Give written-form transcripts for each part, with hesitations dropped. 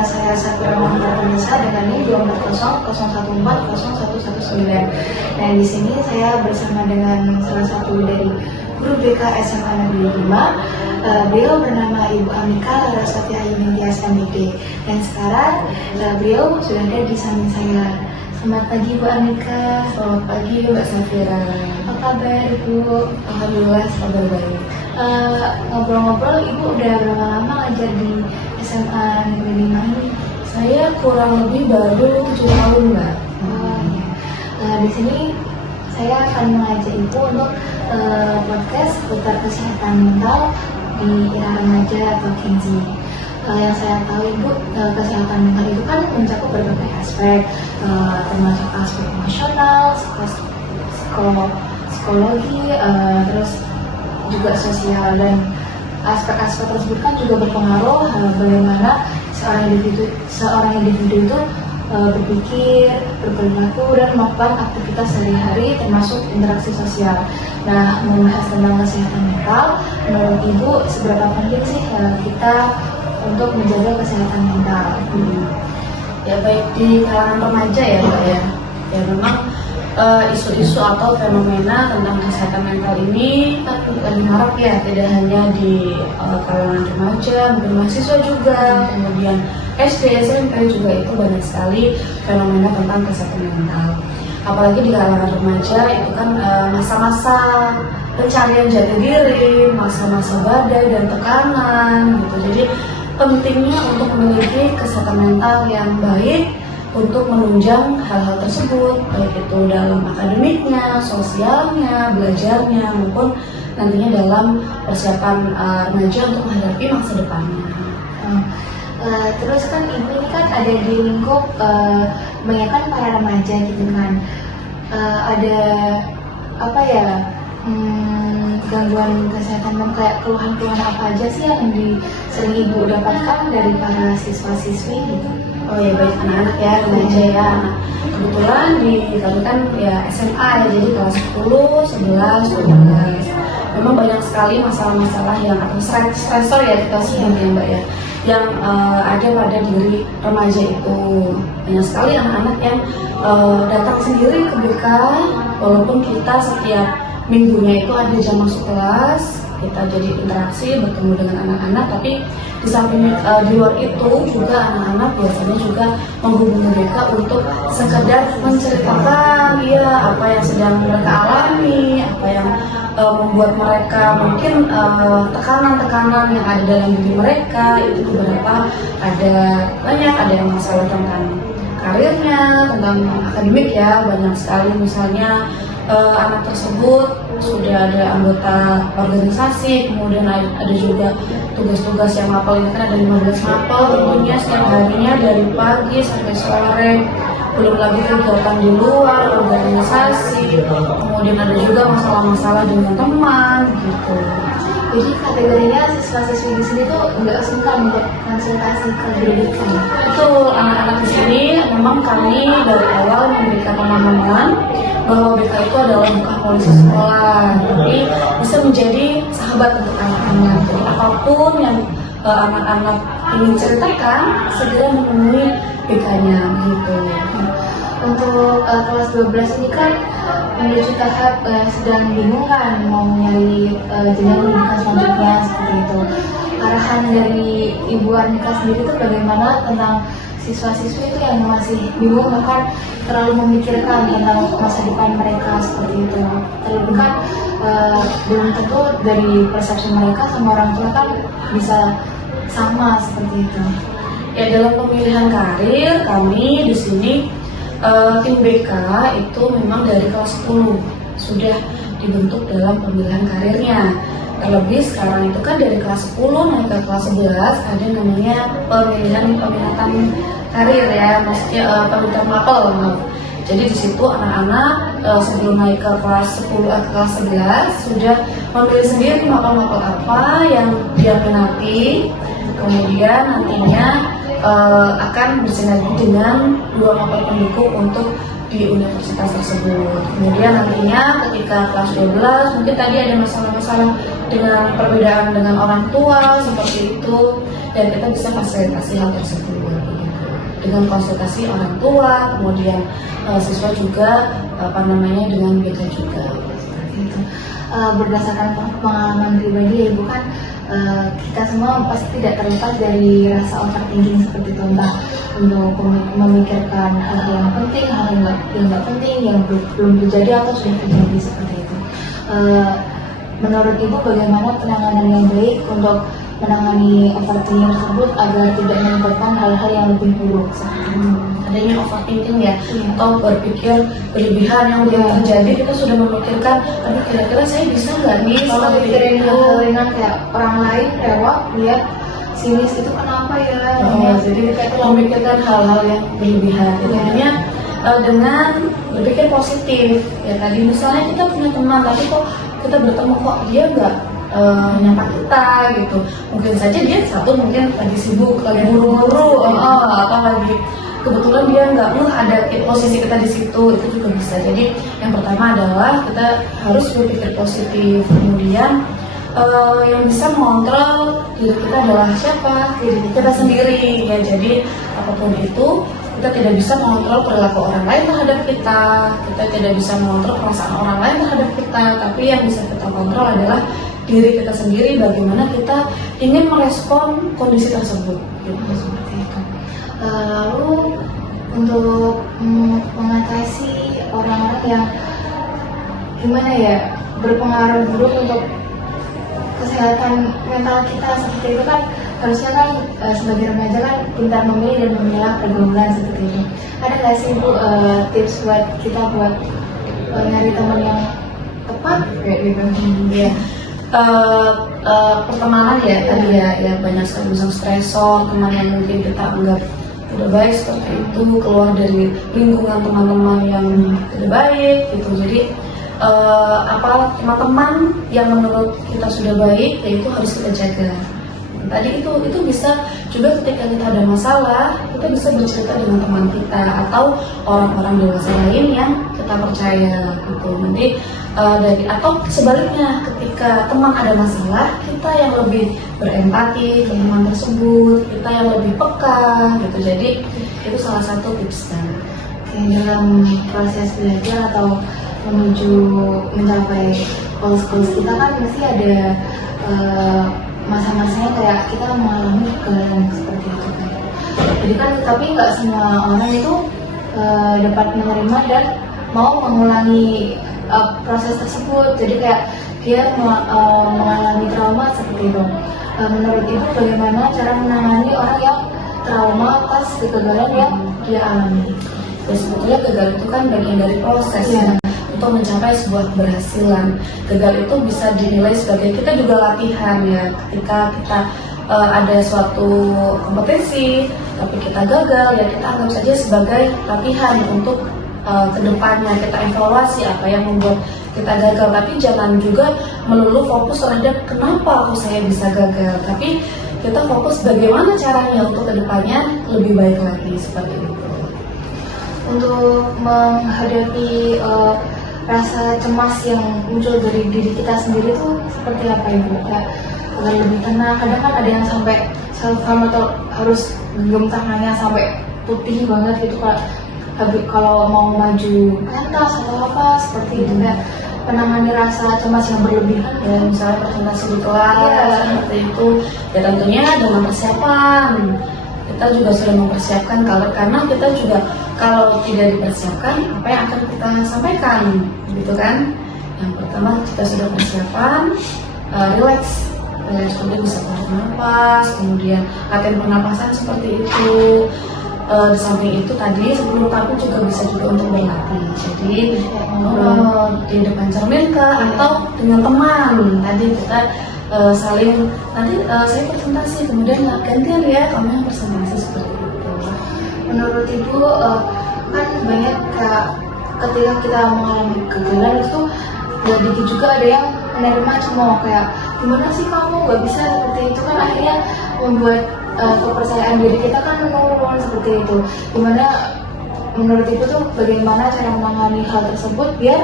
nama saya Safira Muhammadanisa dengan NIM 24001401119. Dan di sini saya bersama dengan salah satu dari guru BK SMA Negeri 5. Beliau bernama Ibu Amika Laraswati Hayunintias MD. Dan sekarang beliau sudah ada di samping saya. Selamat pagi Bu Amika. Selamat pagi Mbak Safira. Apa kabar Ibu? Alhamdulillah kabar baik. Ngobrol-ngobrol, Ibu udah berapa lama ngajar di SMA Negeri 5 ini? Saya kurang lebih baru 7 tahun Mbak. Oh, iya. Di sini saya akan mengajak Ibu untuk podcast seputar kesehatan mental di era remaja atau Gen Z. Yang saya tahu Ibu, kesehatan mental itu kan mencakup berbagai aspek, termasuk aspek emosional, psikologi, terus juga sosial, dan aspek-aspek tersebut kan juga berpengaruh bagaimana seorang individu itu berpikir, berperilaku, dan melakukan aktivitas sehari-hari termasuk interaksi sosial. Nah, membahas tentang kesehatan mental, menurut Ibu seberapa penting sih kita untuk menjaga kesehatan mental? Ya baik di kalangan remaja ya Mbak ya. Ya memang isu-isu atau fenomena tentang kesehatan mental ini lagi marak ya, tidak hanya di kalangan remaja, mungkin mahasiswa juga, kemudian SD, SMP juga itu banyak sekali fenomena tentang kesehatan mental. Apalagi di kalangan remaja itu kan masa-masa pencarian jati diri, masa-masa badai dan tekanan gitu. Jadi pentingnya untuk memiliki kesehatan mental yang baik untuk menunjang hal-hal tersebut, baik itu dalam akademiknya, sosialnya, belajarnya, maupun nantinya dalam persiapan remaja untuk menghadapi masa depannya. Terus kan Ibu ini kan ada di lingkup kebanyakan para remaja gitu kan. Ada apa ya, gangguan kesehatan mental, kayak keluhan-keluhan apa aja sih yang sering Ibu dapatkan dari para siswa-siswi gitu? Oh ya baik, anak-anak ya, remaja ya. Kebetulan di kami kan ya SMA ya, jadi kelas 10, 11, 12. Memang banyak sekali masalah-masalah yang atau stresor ya kita sebutnya Mbak ya, yang ada pada diri remaja itu. Banyak sekali anak-anak yang datang sendiri ke BK, walaupun kita setiap minggunya itu ada jam masuk kelas, kita jadi interaksi bertemu dengan anak-anak, tapi di samping di luar itu juga anak-anak biasanya juga menghubungi mereka untuk sekedar menceritakan ya apa yang sedang mereka alami, apa yang membuat mereka mungkin tekanan-tekanan yang ada dalam diri mereka. Itu beberapa ada yang masalah tentang karirnya, tentang akademik ya, banyak sekali misalnya anak tersebut sudah ada anggota organisasi, kemudian ada juga tugas-tugas yang mapel, ini kan ada 15 mapel tentunya setiap harinya dari pagi sampai sore, belum lagi kegiatan di luar organisasi, kemudian ada juga masalah-masalah dengan teman gitu. Jadi kategorinya siswa-siswi di sini tuh nggak sungkan untuk konsultasi ke pendidikan. Betul, anak-anak di sini memang kami dari awal memberikan pemahaman bahwa BK itu adalah bukan polisi sekolah, tapi bisa menjadi sahabat untuk anak-anak. Jadi apapun yang anak-anak ingin ceritakan, segera menemui BK-nya gitu. Untuk kelas 12 ini kan menuju tahap sedang bingung kan mau nyari jenjang pendidikan selanjutnya seperti itu. Arahan dari Ibu Arnika sendiri itu bagaimana tentang siswa-siswi itu yang masih bingung, bahkan terlalu memikirkan tentang masa depan mereka seperti itu. Terlebih kan belum tentu dari persepsi mereka sama orang tua kan bisa sama seperti itu. Ya dalam pemilihan karir kami di sini tim BK itu memang dari kelas 10 sudah dibentuk dalam pemilihan karirnya. Terlebih sekarang itu kan dari kelas 10 naik ke kelas 11 ada namanya peminatan karir ya, maksudnya peminatan mapel. Jadi di situ anak-anak sebelum naik ke kelas 10 ke kelas 11 sudah memilih sendiri mapel-mapel apa yang dia minati. Kemudian nantinya akan bersinergi dengan 2 mapel pendukung untuk di universitas tersebut. Kemudian nantinya ketika kelas 12 mungkin tadi ada masalah-masalah dengan perbedaan dengan orang tua seperti itu, dan kita bisa fasilitasi hal tersebut gitu. Dengan konsultasi orang tua, kemudian siswa juga dengan BK juga gitu. Berdasarkan pengalaman pribadi ya Ibu kan, kita semua pasti tidak terlepas dari rasa overthinking seperti itu, entah untuk memikirkan hal yang penting, hal yang nggak penting, yang belum terjadi atau sudah terjadi seperti itu. Menurut Ibu bagaimana penanganan yang baik untuk menangani overthinking tersebut agar tidak menyebabkan hal-hal yang lebih buruk? Adanya overthinking ya, atau berpikir berlebihan yang belum terjadi, kita sudah memikirkan, aduh kira-kira saya bisa nggak nih Kalau seperti mikirin itu. hal ringan kayak orang lain lewat lihat sinis itu kenapa ya? Jadi kita itu memikirkan hal-hal yang berlebihan. Jadinya dengan berpikir positif. Ya tadi misalnya kita punya teman, tapi kok kita bertemu kok dia nggak nyapa kita gitu. Mungkin saja dia mungkin lagi sibuk, lagi buru-buru, atau lagi kebetulan dia nggak ada posisi kita di situ, itu juga bisa. Jadi yang pertama adalah kita harus berpikir positif. Kemudian yang bisa mengontrol diri kita adalah siapa? Diri kita sendiri ya. Jadi apapun itu kita tidak bisa mengontrol perilaku orang lain terhadap kita tidak bisa mengontrol perasaan orang lain terhadap kita, tapi yang bisa kita kontrol adalah diri kita sendiri, bagaimana kita ingin merespon kondisi tersebut gitu, seperti itu. Lalu untuk mengatasi orang-orang yang gimana ya, berpengaruh buruk untuk kesehatan mental kita seperti itu kan, harusnya kan sebagai remaja kan pintar memilih dan memilah pergaulan seperti itu. Ada nggak sih Bu tips buat kita buat nyari teman yang tepat kayak gitu? Ya. Pertemanan ya tadi ya banyak sekali misal stresor, teman yang mungkin kita anggap tidak baik seperti itu, keluar dari lingkungan teman-teman yang tidak baik gitu. Jadi teman-teman yang menurut kita sudah baik, ya itu harus kita jaga. Tadi itu bisa juga ketika kita ada masalah, kita bisa bercerita dengan teman kita atau orang-orang dewasa lain yang kita percaya gitu. Nanti atau sebaliknya, ketika teman ada masalah, kita yang lebih berempati ke teman tersebut, kita yang lebih peka gitu. Jadi itu salah satu tipsnya. Dalam proses belajar atau menuju mencapai goals kita kan mesti ada masa-masanya kayak kita mengalami kegagalan seperti itu kan. Jadi kan tapi nggak semua orang itu dapat menerima dan mau mengulangi proses tersebut. Jadi kayak dia mengalami trauma seperti itu. Menurut Ibu bagaimana cara menangani orang yang trauma atas kegagalan yang dia alami? Ya sebetulnya gagal itu kan bagian dari proses ya. Untuk mencapai sebuah keberhasilan. Gagal itu bisa dinilai sebagai kita juga latihan ya. Ketika kita ada suatu kompetisi tapi kita gagal, ya kita anggap saja sebagai latihan untuk kedepannya. Kita evaluasi apa yang membuat kita gagal, tapi jangan juga melulu fokus terhadap kenapa aku saya bisa gagal, tapi kita fokus bagaimana caranya untuk kedepannya lebih baik lagi seperti itu. Untuk menghadapi rasa cemas yang muncul dari diri kita sendiri itu seperti apa Ibu? Kayak agar lebih tenang. Kadang kan ada yang sampai self harm atau harus genggam tangannya sampai putih banget gitu kalau mau maju pentas atau apa seperti itu. Kayak menangani rasa cemas yang berlebihan Ya misalnya presentasi di kelas seperti itu, ya tentunya dengan persiapan. Kita juga sudah mempersiapkan karena kita juga kalau tidak dipersiapkan apa yang akan kita sampaikan gitu kan. Yang pertama kita sudah persiapan, relax, kemudian bisa tarik nafas, kemudian latihan pernapasan seperti itu. Di samping itu tadi sebelum tampil juga bisa juga untuk berlatih. Jadi di depan cermin atau dengan teman. Tadi kita saling nanti saya presentasi, kemudian gantian ya kamu yang presentasi seperti itu. Menurut Ibu kan banyak ketika kita mengalami kegagalan itu gak dikit juga ada yang menerima cemooh kayak gimana sih kamu gak bisa seperti itu, kan akhirnya membuat kepercayaan diri kita kan menurun seperti itu. Gimana menurut Ibu tuh bagaimana cara menangani hal tersebut biar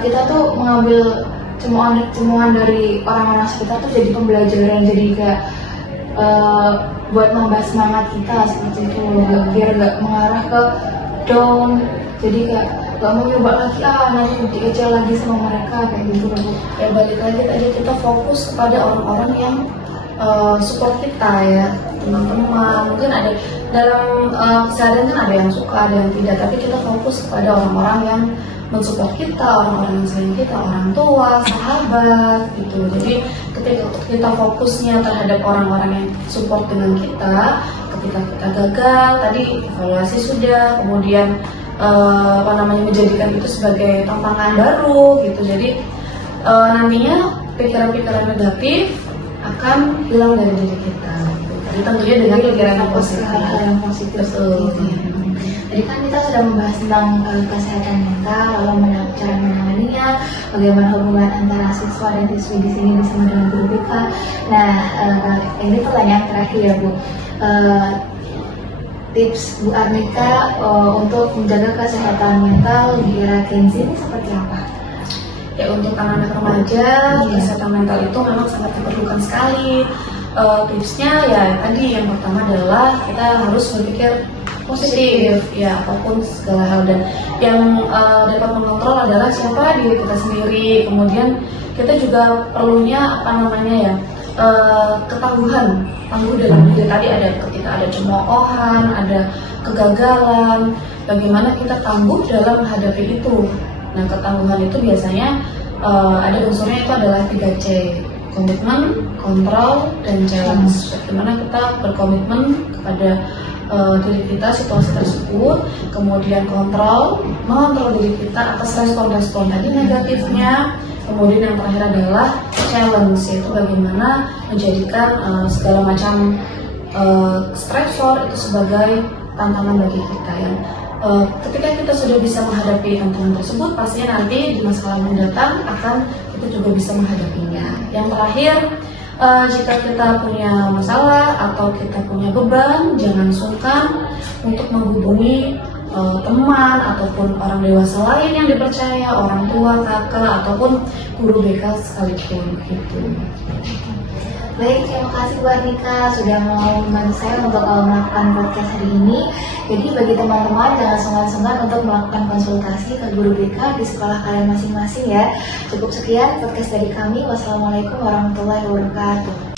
kita tuh mengambil cemohan dari orang-orang sekitar tuh jadi pembelajaran, jadi kayak buat nambah semangat kita seperti itu, biar gak mengarah ke down, jadi kayak gak mau nyoba lagi nanti dikejar lagi sama mereka kayak gitu loh Bu. Ya balik lagi tadi kita fokus kepada orang-orang yang support kita ya, teman-teman. Mungkin ada dalam keseharian kan ada yang suka, ada yang tidak, tapi kita fokus kepada orang-orang yang mensupport kita, orang-orang yang sayang kita, orang tua, sahabat gitu. Jadi ketika kita fokusnya terhadap orang-orang yang support dengan kita, ketika kita gagal tadi evaluasi sudah, kemudian menjadikan itu sebagai tantangan baru gitu. Jadi nantinya pikiran-pikiran negatif akan hilang dari diri kita. Jadi tentunya dengan pikiran yang positif. Hal-hal yang positif. Betul. Jadi kan kita sudah membahas tentang kesehatan mental, lalu cara menanganinya, bagaimana hubungan antara siswa dan siswi di sini bersama dengan guru BK. Nah, ini pertanyaan terakhir ya Bu. Tips Bu Arnika untuk menjaga kesehatan mental di era Gen Z ini seperti apa? Ya untuk anak-anak remaja, kesehatan mental itu memang sangat diperlukan sekali. Tipsnya ya tadi yang pertama adalah kita harus berpikir positif ya apapun segala hal, dan yang dapat mengontrol adalah siapa diri kita sendiri. Kemudian kita juga perlunya ketangguhan, tangguh dalam diri. Tadi ada ketika ada cemoohan, ada kegagalan, bagaimana kita tangguh dalam menghadapi itu. Nah ketangguhan itu biasanya ada unsurnya itu adalah 3C, komitmen, kontrol, dan challenge. Bagaimana kita berkomitmen kepada diri kita situasi tersebut, kemudian mengontrol diri kita atas respon-respon tadi negatifnya, kemudian yang terakhir adalah challenge, yaitu bagaimana menjadikan segala macam stressor itu sebagai tantangan bagi kita ya. Ketika kita sudah bisa menghadapi tantangan tersebut, pastinya nanti di masa mendatang akan kita juga bisa menghadapinya. Yang terakhir, jika kita punya masalah atau kita punya beban, jangan sungkan untuk menghubungi teman ataupun orang dewasa lain yang dipercaya, orang tua, kakak, ataupun guru BK sekalipun gitu. Baik, terima kasih Bu Arnika sudah mau membantu saya untuk melakukan podcast hari ini. Jadi bagi teman-teman jangan sungkan-sungkan untuk melakukan konsultasi ke guru BK di sekolah kalian masing-masing ya. Cukup sekian podcast dari kami. Wassalamualaikum warahmatullahi wabarakatuh.